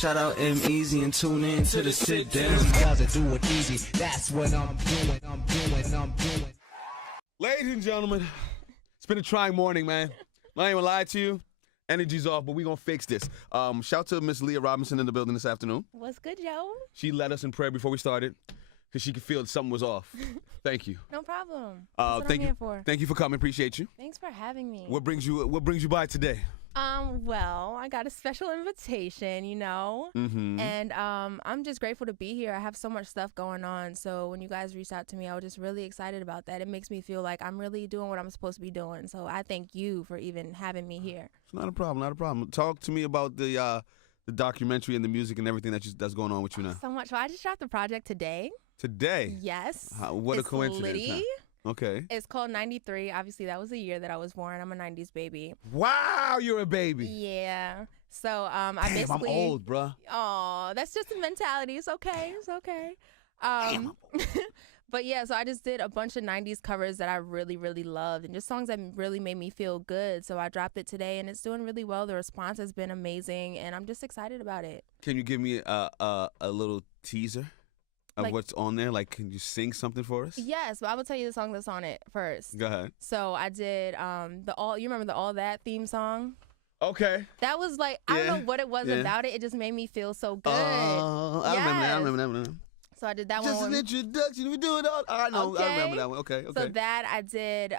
Shout out EmEz and tune in to the sit down. Doesn't do it easy. That's what I'm doing. Ladies and gentlemen, it's been a trying morning, man. I ain't gonna lie to you. Energy's off, but we gonna fix this. Shout to Miss Lea Robinson in the building this afternoon. What's good, Joe? She led us in prayer before we started because she could feel something was off. Thank you. No problem. That's what thank I'm you here for. Thank you for coming. Appreciate you. Thanks for having me. What brings you by today? Well, I got a special invitation, you know, and I'm just grateful to be here. I have so much stuff going on, so when you guys reached out to me, I was just really excited about that. It makes me feel like I'm really doing what I'm supposed to be doing, so I thank you for even having me here. It's not a problem, not a problem. Talk to me about the documentary and the music and everything that's going on with you now. So much. Well, I just dropped the project today. Today? Yes. What a coincidence. Litty. Huh? Okay. It's called 93. Obviously, that was the year that I was born. I'm a 90s baby. Wow, you're a baby. Yeah. So I Damn, basically. I'm old, bruh. Oh, that's just the mentality. It's okay. It's okay. Damn. But yeah, so I just did a bunch of 90s covers that I really, really loved and just songs that really made me feel good. So I dropped it today and it's doing really well. The response has been amazing and I'm just excited about it. Can you give me a little teaser of what's on there? Like, can you sing something for us? Yes, but I will tell you the song that's on it first. Go ahead. So I did you remember the All That theme song? Okay. That was like, I don't know what it was about it. It just made me feel so good. I remember that. So I did that Just one. Just an introduction. We do it all. I know. Okay. I remember that one. Okay. So that I did.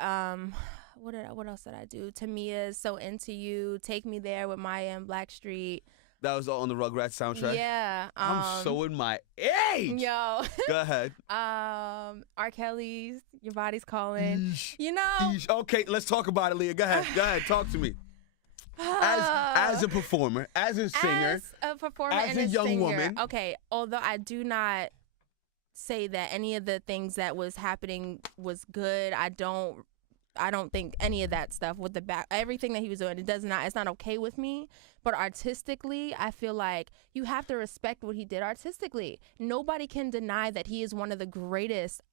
What else did I do? Tamia's So Into You, Take Me There with Maya and Blackstreet. That was all on the Rugrats soundtrack. Yeah. I'm showing my age. Yo. Go ahead. R.Kelly's Your Body's Calling. Eesh. You know. Eesh. Okay, let's talk about it, Lea. Go ahead. Go ahead. Talk to me. As a performer, as a singer, as a performer, as and a young singer. woman. Okay, although I do not say that any of the things that was happening was good. I don't think any of that stuff with everything that he was doing. It's not okay with me. But artistically, I feel like you have to respect what he did artistically. Nobody can deny that he is one of the greatest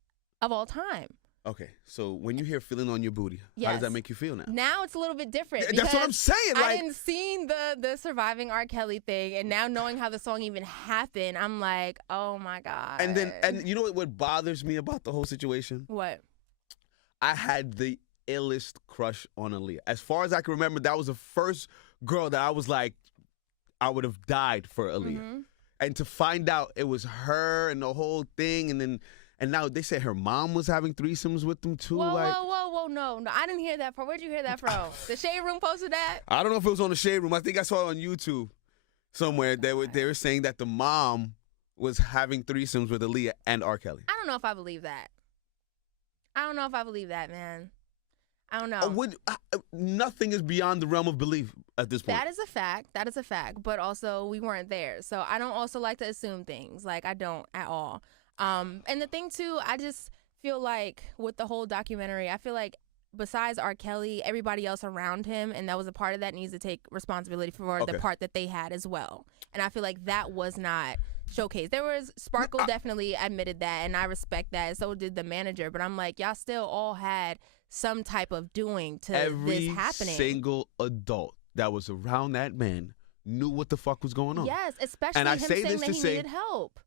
of all time. Okay, so when you hear "Feeling on Your Booty," how does that make you feel now? Now it's a little bit different. That's what I'm saying. I didn't seen the surviving R. Kelly thing, and now knowing how the song even happened, I'm like, oh my God. And you know what bothers me about the whole situation? What? I had the illest crush on Aaliyah. As far as I can remember, that was the first girl that I was like, I would have died for Aaliyah. And to find out it was her and the whole thing, and now they said her mom was having threesomes with them too. Whoa, no, I didn't hear that from. Where'd you hear that from? The Shade Room posted that? I don't know if it was on the Shade Room. I think I saw it on YouTube somewhere. They were saying that the mom was having threesomes with Aaliyah and R. Kelly. I don't know if I believe that. Man. I don't know. Nothing is beyond the realm of belief at this point. That is a fact. But also, we weren't there. So I don't also like to assume things. Like, I don't at all. And the thing, too, I just feel like with the whole documentary, I feel like besides R. Kelly, everybody else around him, and that was a part of that, needs to take responsibility for the part that they had as well. And I feel like that was not showcased. There was, Sparkle definitely admitted that, and I respect that. So did the manager. But I'm like, y'all still all had some type of doing to this happening. Every single adult that was around that man knew what the fuck was going on. Yes, especially him saying that he needed help.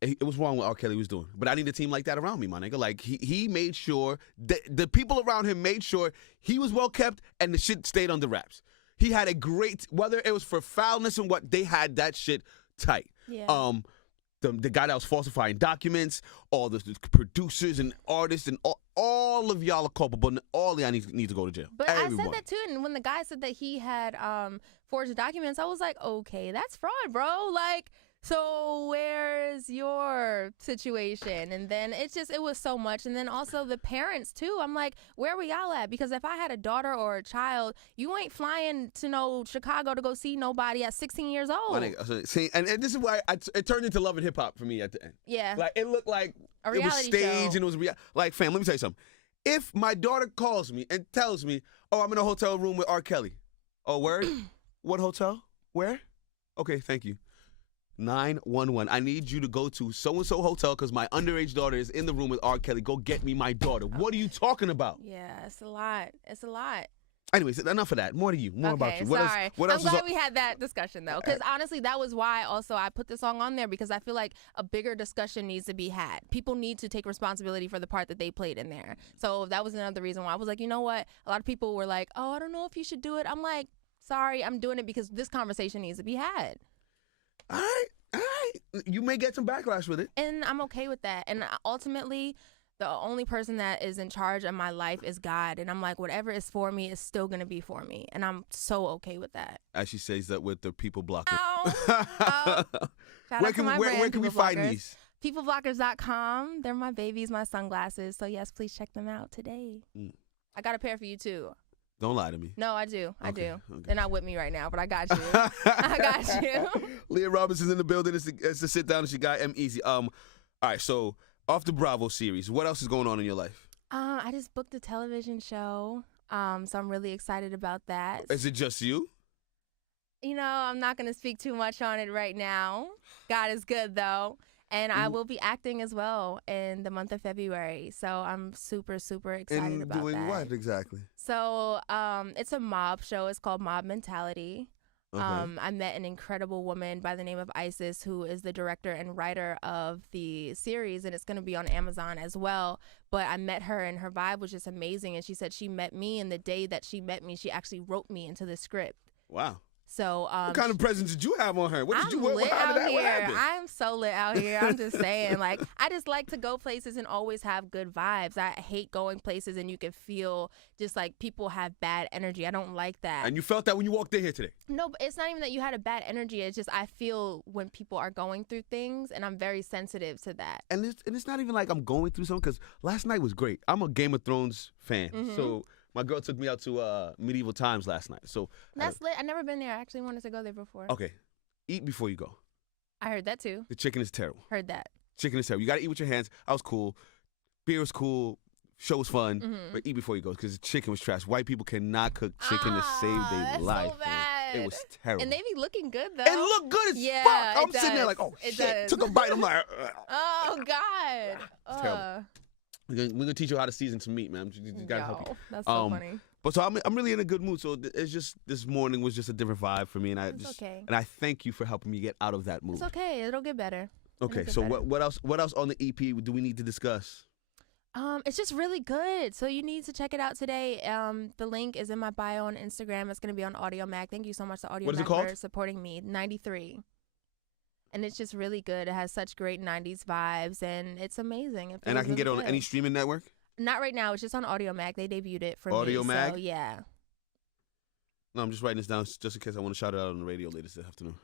It was wrong what R. Kelly was doing. But I need a team like that around me, my nigga. Like, he made sure, the people around him made sure he was well kept and the shit stayed under wraps. He had a great, whether it was for foulness and what, they had that shit tight. Yeah. The guy that was falsifying documents, all the producers and artists, and all of y'all are culpable, and all y'all need to go to jail. But Everyone. I said that too, and when the guy said that he had forged documents, I was like, okay, that's fraud, bro. Like, so where's your situation? And then it was so much. And then also the parents too. I'm like, where were y'all at? Because if I had a daughter or a child, you ain't flying to Chicago to go see nobody at 16 years old. See, and this is why it turned into Love and Hip Hop for me at the end. Yeah. Like, it looked like a it was reality staged show. and it was like, fam, let me tell you something. If my daughter calls me and tells me, oh, I'm in a hotel room with R. Kelly. Oh, word? What hotel? Where? Okay, thank you. 911. I need you to go to so-and-so hotel because my underage daughter is in the room with R. Kelly. Go get me my daughter. What are you talking about? Yeah, it's a lot. Anyways, enough of that. More to you. More about you. Sorry. What else I'm glad we had that discussion, though, because honestly, that was why also I put the song on there, because I feel like a bigger discussion needs to be had. People need to take responsibility for the part that they played in there. So that was another reason why I was like, you know what? A lot of people were like, oh, I don't know if you should do it. I'm like, sorry, I'm doing it because this conversation needs to be had. All right. You may get some backlash with it. And I'm okay with that. And ultimately, the only person that is in charge of my life is God. And I'm like, whatever is for me is still going to be for me. And I'm so okay with that. As she says that with the people blocker. Shout out to my where brand, can we People find Blockers. these? Peopleblockers.com. They're my babies, my sunglasses. So, yes, please check them out today. I got a pair for you, too. Don't lie to me. No, I do. I do. Okay. They're not with me right now, but I got you. I got you. Lea Robinson's in the building. It's the sit down and she got EmEz. All right, so off the Bravo series, what else is going on in your life? I just booked a television show, so I'm really excited about that. Is it just you? You know, I'm not going to speak too much on it right now. God is good, though. And I will be acting as well in the month of February. So I'm super, super excited about that. And doing what exactly? So it's a mob show. It's called Mob Mentality. Okay. I met an incredible woman by the name of Isis, who is the director and writer of the series, and it's going to be on Amazon as well. But I met her, and her vibe was just amazing. And she said she met me, and the day that she met me, she actually wrote me into the script. Wow. So what kind of presence did you have on her? What did I'm you? lit How out did that? here. What happened? I'm so lit out here. I'm just saying, like, I just like to go places and always have good vibes. I hate going places and you can feel just like people have bad energy. I don't like that. And you felt that when you walked in here today? No, but it's not even that you had a bad energy. It's just I feel when people are going through things, and I'm very sensitive to that. And it's not even like I'm going through something, because last night was great. I'm a Game of Thrones fan, so my girl took me out to Medieval Times last night. So That's lit. I've never been there. I actually wanted to go there before. okay, eat before you go. I heard that too. The chicken is terrible. Heard that. Chicken is terrible. You got to eat with your hands. I was cool. Beer was cool. Show was fun. But eat before you go, because the chicken was trash. White people cannot cook chicken to save their that's life. so man. bad. It was terrible. And they be looking good though. It looked good as Yeah, fuck. I'm it sitting there does. like, oh It shit. does. Took a bite. I'm like, Oh God. terrible. We're gonna teach you how to season some meat, man. You gotta help you. That's so funny. But so I'm really in a good mood. So it's just this morning was just a different vibe for me, and okay. and I thank you for helping me get out of that mood. It's okay. It'll get better. Okay, so what else on the EP do we need to discuss? It's just really good. So you need to check it out today. The link is in my bio on Instagram. It's gonna be on Audio Mac. Thank you so much to Audio What is Mac it called? for supporting me. 93. And it's just really good. It has such great 90s vibes, and it's amazing. And I can get it on any streaming network? Not right now. It's just on Audio Mac. They debuted it for Audio me. Mac? So, yeah. No, I'm just writing this down just in case I want to shout it out on the radio later this afternoon.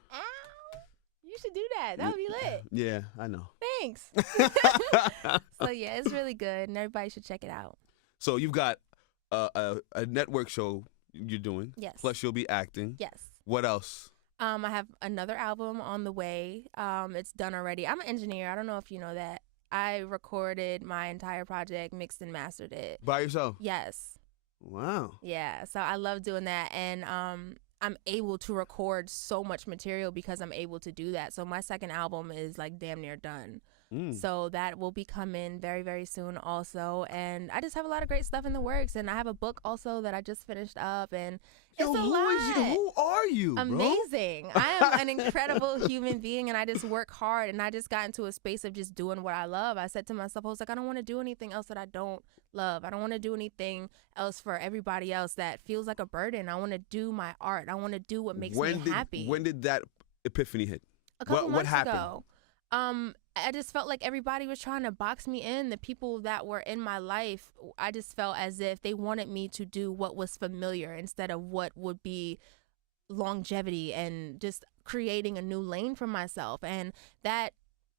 You should do that. That would be lit. Yeah, I know. Thanks. So, yeah, it's really good, and everybody should check it out. So you've got a network show you're doing. Yes. Plus you'll be acting. Yes. What else? I have another album on the way. It's done already. I'm an engineer. I don't know if you know that. I recorded my entire project, mixed and mastered it. By yourself? Yes. Wow. Yeah. So I love doing that. And I'm able to record so much material because I'm able to do that. So my second album is like damn near done. So that will be coming very, very soon also. And I just have a lot of great stuff in the works. And I have a book also that I just finished up. And it's a lot. Who are you, bro? Amazing. I am an incredible human being, and I just work hard. And I just got into a space of just doing what I love. I said to myself, I was like, I don't want to do anything else that I don't love. I don't want to do anything else for everybody else that feels like a burden. I want to do my art. I want to do what makes me happy. When did that epiphany hit? A couple months happened? ago. I just felt like everybody was trying to box me in. The people that were in my life, I just felt as if they wanted me to do what was familiar instead of what would be longevity and just creating a new lane for myself. And that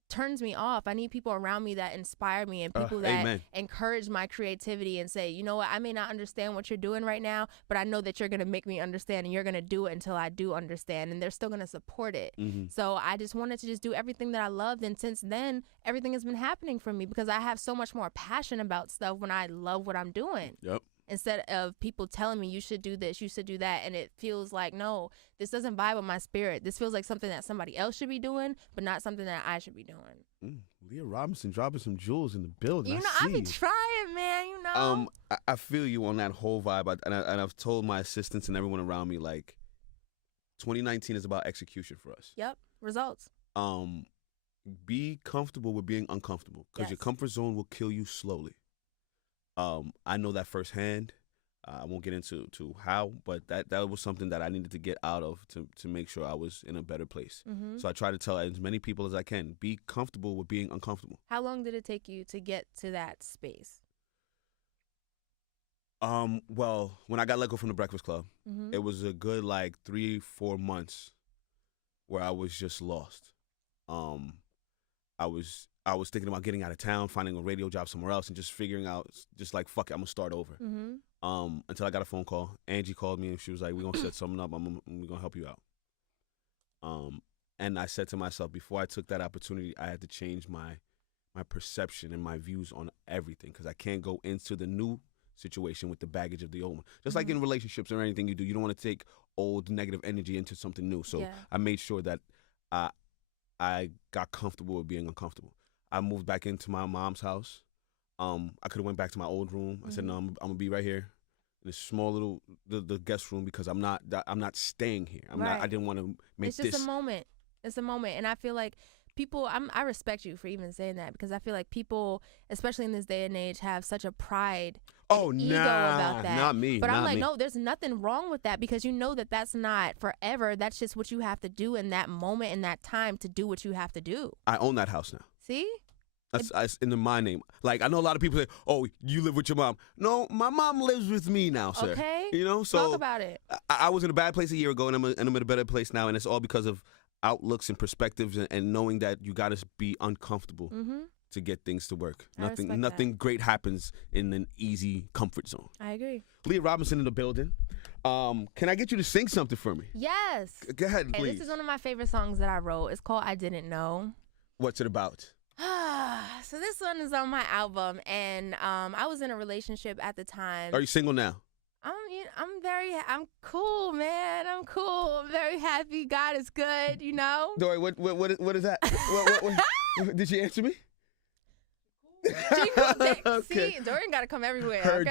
turns me off. I need people around me that inspire me and people that amen. encourage my creativity and say, you know what, I may not understand what you're doing right now, but I know that you're going to make me understand, and you're going to do it until I do understand, and they're still going to support it. So I just wanted to just do everything that I loved, and since then, everything has been happening for me because I have so much more passion about stuff when I love what I'm doing. Yep. instead of people telling me you should do this, you should do that. And it feels like, no, this doesn't vibe with my spirit. This feels like something that somebody else should be doing, but not something that I should be doing. Lea Robinson dropping some jewels in the building. You know, I be trying, man, you know. I feel you on that whole vibe. And I've told my assistants and everyone around me, like, 2019 is about execution for us. Yep, results. Be comfortable with being uncomfortable, because your comfort zone will kill you slowly. I know that firsthand. I won't get into how, but that was something that I needed to get out of to make sure I was in a better place. So I try to tell as many people as I can, be comfortable with being uncomfortable. How long did it take you to get to that space? Well, when I got let go from the Breakfast Club, it was a good like 3-4 months where I was just lost. I was thinking about getting out of town, finding a radio job somewhere else, and just figuring out, just like, fuck it, I'm gonna start over. Until I got a phone call. Angie called me and she was like, "We're gonna set something up. We're gonna help you out." And I said to myself, before I took that opportunity, I had to change my perception and my views on everything, because I can't go into the new situation with the baggage of the old one. Just like in relationships or anything you do, you don't want to take old negative energy into something new. So I made sure that I got comfortable with being uncomfortable. I moved back into my mom's house. I could have went back to my old room. I said, no, I'm gonna be right here in this small little the guest room, because I'm not staying here. I didn't want to make this. It's just a moment. It's a moment, and I feel like people. I respect you for even saying that, because I feel like people, especially in this day and age, have such a pride. Ego about that. Not me. But I'm like, no, there's nothing wrong with that, because you know that that's not forever. That's just what you have to do in that moment, in that time, to do what you have to do. I own that house now. See? That's in my name. Like, I know a lot of people say, "Oh, you live with your mom." No, my mom lives with me now, sir. Okay. You know, so talk about it. I was in a bad place a year ago, and I'm in a better place now, and it's all because of outlooks and perspectives, and knowing that you got to be uncomfortable to get things to work. Nothing great happens in an easy comfort zone. I agree. Lea Robinson in the building. Can I get you to sing something for me? Yes. Go ahead, please. This is one of my favorite songs that I wrote. It's called "I Didn't Know." What's it about? So this one is on my album, and I was in a relationship at the time. Are you single now? I'm cool, man. I'm cool. I'm very happy. God is good, you know. Dory, what is that? what, did she answer me? Okay. See, Dorian got to come everywhere. Heard.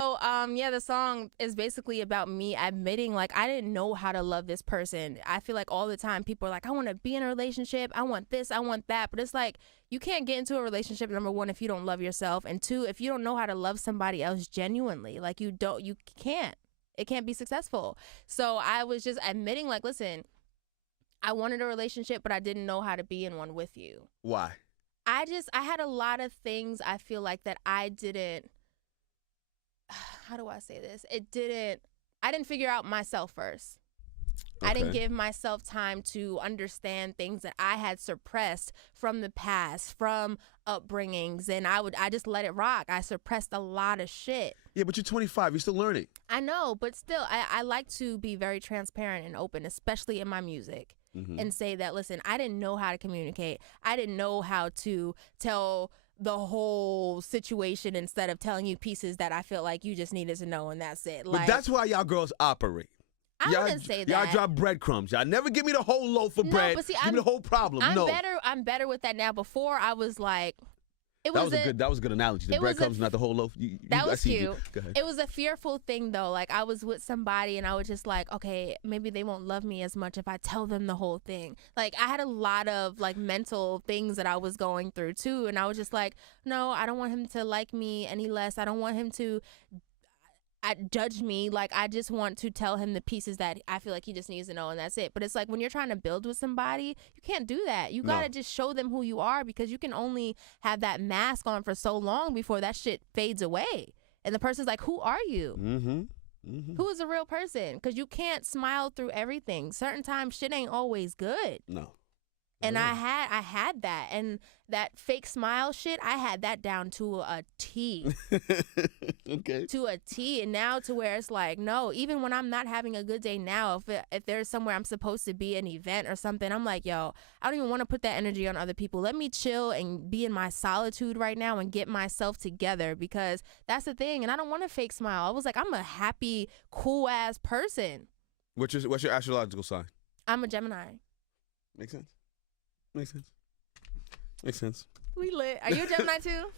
So, the song is basically about me admitting, like, I didn't know how to love this person. I feel like all the time people are like, I want to be in a relationship. I want this. I want that. But it's like, you can't get into a relationship, number one, if you don't love yourself. And two, if you don't know how to love somebody else genuinely. Like, you can't. It can't be successful. So I was just admitting, like, listen, I wanted a relationship, but I didn't know how to be in one with you. Why? I had a lot of things I feel like that I didn't, how do I say this? I didn't figure out myself first. Okay. I didn't give myself time to understand things that I had suppressed from the past, from upbringings, and I just let it rock. I suppressed a lot of shit. Yeah, but you're 25. You're still learning. I know, but still, I like to be very transparent and open, especially in my music. And say that, listen, I didn't know how to communicate. I didn't know how to tell the whole situation instead of telling you pieces that I feel like you just needed to know, and that's it. But that's why y'all girls operate. I wouldn't say that. Y'all drop breadcrumbs. Y'all never give me the whole loaf of bread. But see, give me the whole problem. I'm better with that now. Before, I was like, that was a good analogy. The breadcrumbs, not the whole loaf. That was cute. It was a fearful thing, though. Like, I was with somebody, and I was just like, okay, maybe they won't love me as much if I tell them the whole thing. Like, I had a lot of, like, mental things that I was going through, too. And I was just like, no, I don't want him to like me any less. I don't want him to judge me. Like, I just want to tell him the pieces that I feel like he just needs to know, and that's it. But it's like, when you're trying to build with somebody, you can't do that. You gotta just show them who you are, because you can only have that mask on for so long before that shit fades away, and the person's like, who are you? Who is a real person? Because you can't smile through everything. Certain times shit ain't always good. No, And I had that, and that fake smile shit, I had that down to a T. Okay. To a T. And now to where it's like, no, even when I'm not having a good day now, if there's somewhere I'm supposed to be, an event or something, I'm like, yo, I don't even want to put that energy on other people. Let me chill and be in my solitude right now and get myself together, because that's the thing. And I don't want a fake smile. I was like, I'm a happy, cool ass person. What's your astrological sign? I'm a Gemini. Makes sense. Makes sense. Makes sense. We lit. Are you a Gemini too?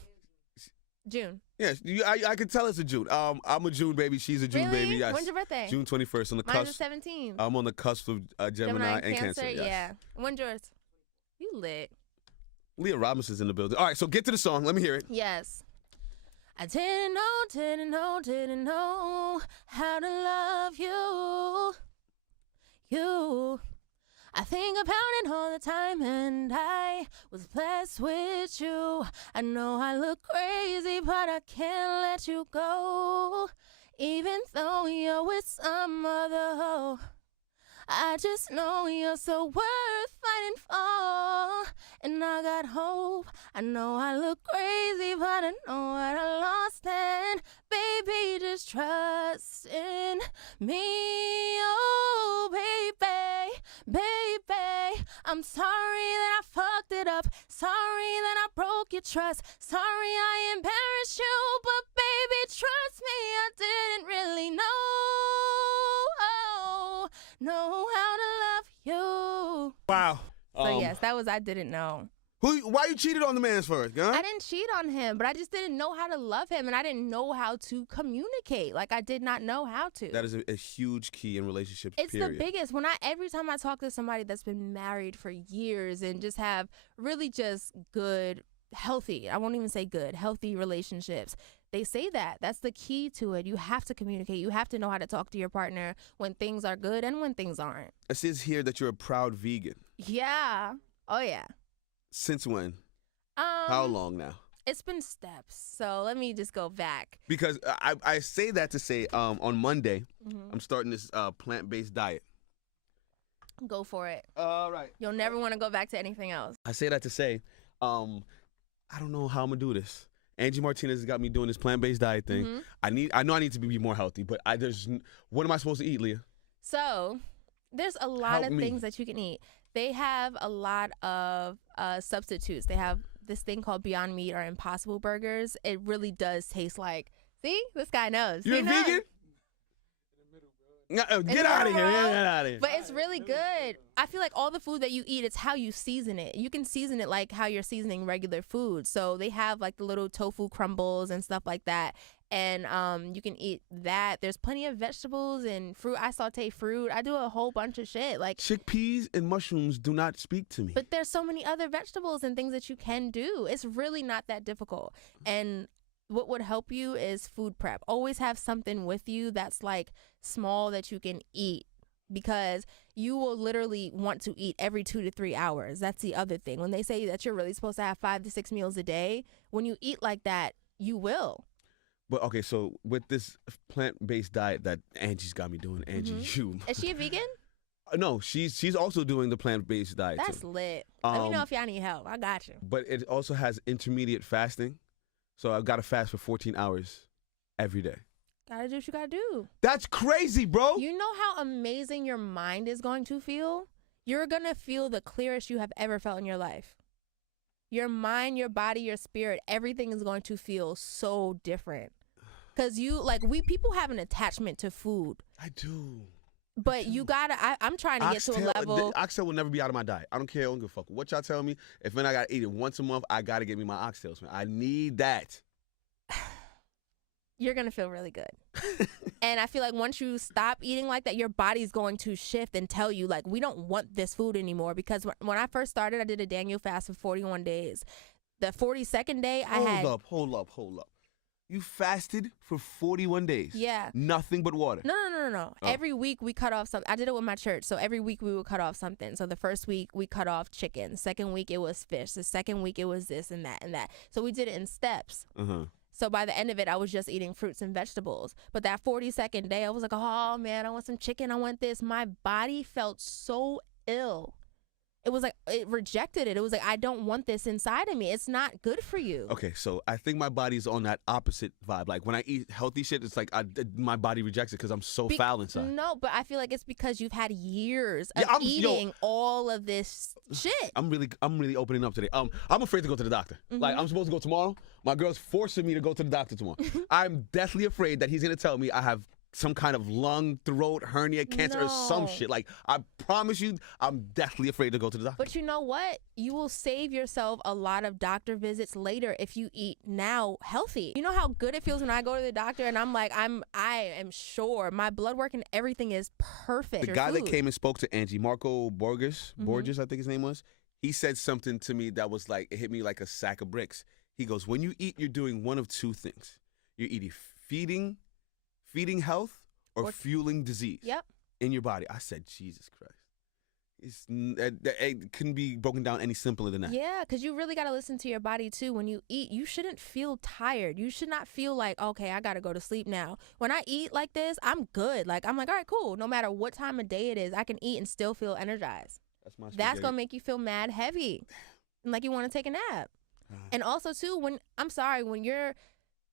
June. Yes, I can tell it's a June. I'm a June baby. She's a June Really? baby. Yes. When's your birthday? June 21st on the Mine's cusp. the 17th. I'm on the cusp of Gemini and Cancer. Yes. Yeah. When's yours? You lit. Leah Robinson's in the building. All right, so get to the song. Let me hear it. Yes. I didn't know how to love you. I think about it all the time, and I was blessed with you. I know I look crazy, but I can't let you go. Even though you're with some other hoe, I just know you're so worth fighting for. And I got hope. I know I look crazy, but I know what I lost. And baby, just trust in me. Oh, baby, I'm sorry that I fucked it up. Sorry that I broke your trust. Sorry I embarrassed you, but baby, trust me, I didn't really know how to love you. Wow. So yes, that was I didn't know. Why you cheated on the man's first, huh? I didn't cheat on him, but I just didn't know how to love him, and I didn't know how to communicate. Like, I did not know how to. That is a huge key in relationships. It's period. the biggest. Every time I talk to somebody that's been married for years and just have really just good, healthy, I won't even say good, healthy relationships, they say that. That's the key to it. You have to communicate. You have to know how to talk to your partner when things are good and when things aren't. It says here that you're a proud vegan. Yeah. Oh, yeah. Since when? How long now? It's been steps. So let me just go back. Because I say that to say on Monday, I'm starting this plant-based diet. Go for it. All right. You'll never want to go back to anything else. I say that to say, I don't know how I'm going to do this. Angie Martinez has got me doing this plant-based diet thing. I know I need to be more healthy, but what am I supposed to eat, Leah? So there's a lot of things that you can eat. They have a lot of substitutes. They have this thing called Beyond Meat or Impossible Burgers. It really does taste like, see, this guy knows. You're a vegan? Get out of here. Get out of here. But it's really good. I feel like all the food that you eat, it's how you season it. You can season it like how you're seasoning regular food. So they have like the little tofu crumbles and stuff like that. And you can eat that. There's plenty of vegetables and fruit. I saute fruit. I do a whole bunch of shit. Like chickpeas and mushrooms do not speak to me. But there's so many other vegetables and things that you can do. It's really not that difficult. And what would help you is food prep. Always have something with you that's like small that you can eat, because you will literally want to eat every 2 to 3 hours. That's the other thing. When they say that you're really supposed to have 5 to 6 meals a day, when you eat like that, you will. But okay, so with this plant-based diet that Angie's got me doing, Angie, you Is she a vegan? No, she's also doing the plant-based diet. That's too. lit. Let me know if y'all need help. I got you. But it also has intermediate fasting, so I've got to fast for 14 hours every day. Gotta do what you gotta do. That's crazy, bro. You know how amazing your mind is going to feel? You're gonna feel the clearest you have ever felt in your life. Your mind, your body, your spirit, everything is going to feel so different. Cause people have an attachment to food. I do. But you gotta, I'm trying to get to a level. Oxtail will never be out of my diet. I don't care. I don't give a fuck what y'all tell me. If I gotta eat it once a month, I gotta get me my oxtails, man. I need that. You're going to feel really good. And I feel like once you stop eating like that, your body's going to shift and tell you, like, we don't want this food anymore. Because when I first started, I did a Daniel fast for 41 days. The 42nd day, Hold up. You fasted for 41 days? Yeah. Nothing but water? No. Oh. Every week we cut off something. I did it with my church. So every week we would cut off something. So the first week we cut off chicken. The second week it was fish. The second week it was this and that and that. So we did it in steps. So by the end of it, I was just eating fruits and vegetables. But that 42nd day, I was like, oh, man, I want some chicken. I want this. My body felt so ill. it was like it rejected it. It was like, I don't want this inside of me. It's not good for you. Okay, so I think my body's on that opposite vibe. Like when I eat healthy shit, it's like my body rejects it because I'm so foul inside. No, but I feel like it's because you've had years of eating all of this shit. I'm really opening up today. I'm afraid to go to the doctor. Like I'm supposed to go tomorrow. My girl's forcing me to go to the doctor tomorrow. I'm deathly afraid that he's gonna tell me I have some kind of lung, throat, hernia, cancer, or some shit. Like, I promise you, I'm deathly afraid to go to the doctor. But you know what? You will save yourself a lot of doctor visits later if you eat now healthy. You know how good it feels when I go to the doctor and I'm like, I am sure my blood work and everything is perfect. The guy that came and spoke to Angie, Marco Borges, I think his name was, he said something to me that was like, it hit me like a sack of bricks. He goes, when you eat, you're doing one of two things. You're either feeding health or fueling disease in your body. I said, Jesus Christ. It couldn't be broken down any simpler than that. Yeah, because you really got to listen to your body too. When you eat, you shouldn't feel tired. You should not feel like, okay, I got to go to sleep now. When I eat like this, I'm good. Like, I'm like, all right, cool. No matter what time of day it is, I can eat and still feel energized. That's going to make you feel mad heavy and like you want to take a nap. And also too, when you're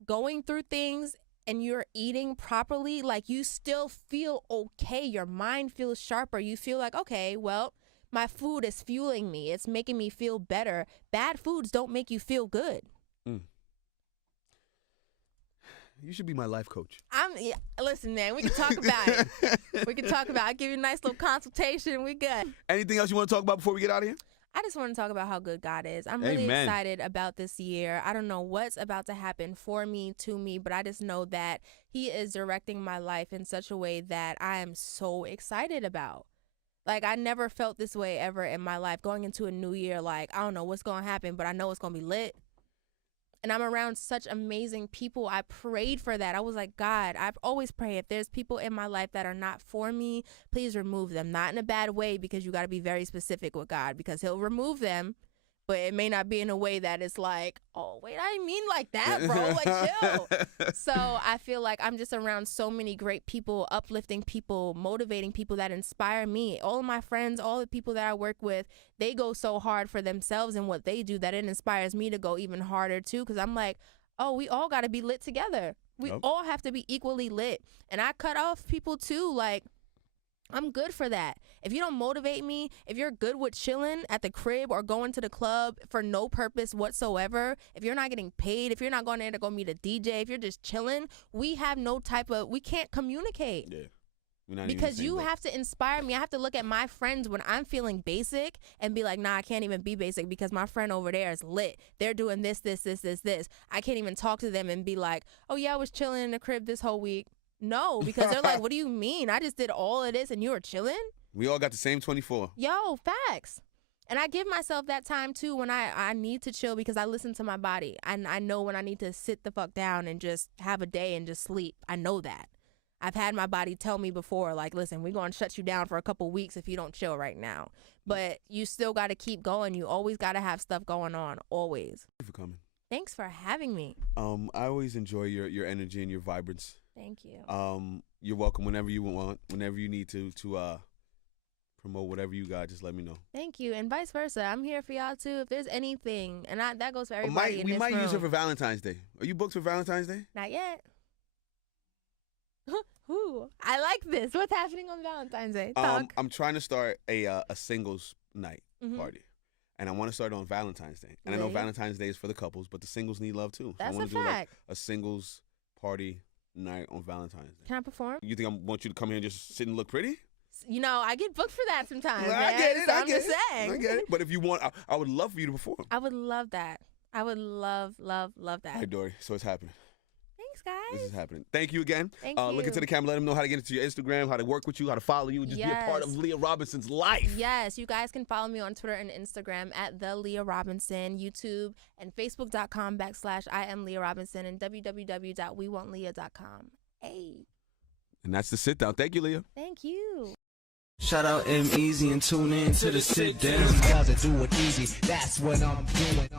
going through things and you're eating properly, like you still feel okay. Your mind feels sharper. You feel like, okay, well, my food is fueling me. It's making me feel better. Bad foods don't make you feel good. You should be my life coach. Listen, man, we can talk about it. I'll give you a nice little consultation. We good. Anything else you want to talk about before we get out of here? I just want to talk about how good God is. I'm really excited about this year. I don't know what's about to happen for me, to me, but I just know that he is directing my life in such a way that I am so excited about. Like, I never felt this way ever in my life. Going into a new year, like, I don't know what's going to happen, but I know it's going to be lit. And I'm around such amazing people. I prayed for that. I was like, God, I've always prayed, if there's people in my life that are not for me, please remove them. Not in a bad way, because you got to be very specific with God, because he'll remove them. But it may not be in a way that it's like, oh, wait, I didn't mean like that, bro. Like, chill. So I feel like I'm just around so many great people, uplifting people, motivating people that inspire me. All of my friends, all the people that I work with, they go so hard for themselves and what they do that it inspires me to go even harder, too. Because I'm like, oh, we all got to be lit together. We all have to be equally lit. And I cut off people, too. Like, I'm good for that. If you don't motivate me, if you're good with chilling at the crib or going to the club for no purpose whatsoever, if you're not getting paid, if you're not going there to go meet a DJ, if you're just chilling, we can't communicate. Yeah. Because you have to inspire me. I have to look at my friends when I'm feeling basic and be like, nah, I can't even be basic because my friend over there is lit. They're doing this. I can't even talk to them and be like, oh yeah, I was chilling in the crib this whole week. No, because they're like, what do you mean? I just did all of this and you were chilling? We all got the same 24. Yo, facts. And I give myself that time, too, when I need to chill because I listen to my body. And I know when I need to sit the fuck down and just have a day and just sleep. I know that. I've had my body tell me before, like, listen, we're going to shut you down for a couple weeks if you don't chill right now. But you still got to keep going. You always got to have stuff going on, always. Thank you for coming. Thanks for having me. I always enjoy your energy and your vibrance. Thank you. You're welcome whenever you want, whenever you need to promote whatever you got. Just let me know. Thank you, and vice versa. I'm here for y'all too. If there's anything, and that goes for everybody. We might use it for Valentine's Day. Are you booked for Valentine's Day? Not yet. Ooh, I like this. What's happening on Valentine's Day? Talk. I'm trying to start a singles night party. And I want to start on Valentine's Day. And I know Valentine's Day is for the couples, but the singles need love too. That's so I want a to do fact. Like a singles party night on Valentine's Day. Can I perform? You think I want you to come here and just sit and look pretty? You know, I get booked for that sometimes. Well, man. I get it. So I'm just saying. I get it. But if you want, I would love for you to perform. I would love that. I would love that. Hey, Dory. So it's happening. Thanks, guys. This is happening. Thank you again. Thank you. Look into the camera. Let them know how to get into your Instagram, how to work with you, how to follow you, just be a part of Lea Robinson's life. Yes, you guys can follow me on Twitter and Instagram at the Lea Robinson, YouTube and Facebook.com/I am Lea Robinson and www.wewontlea.com. Hey. And that's the sit down. Thank you, Lea. Thank you. Shout out EmEz and tune in to the sit down. Doesn't do it easy. That's what I'm doing.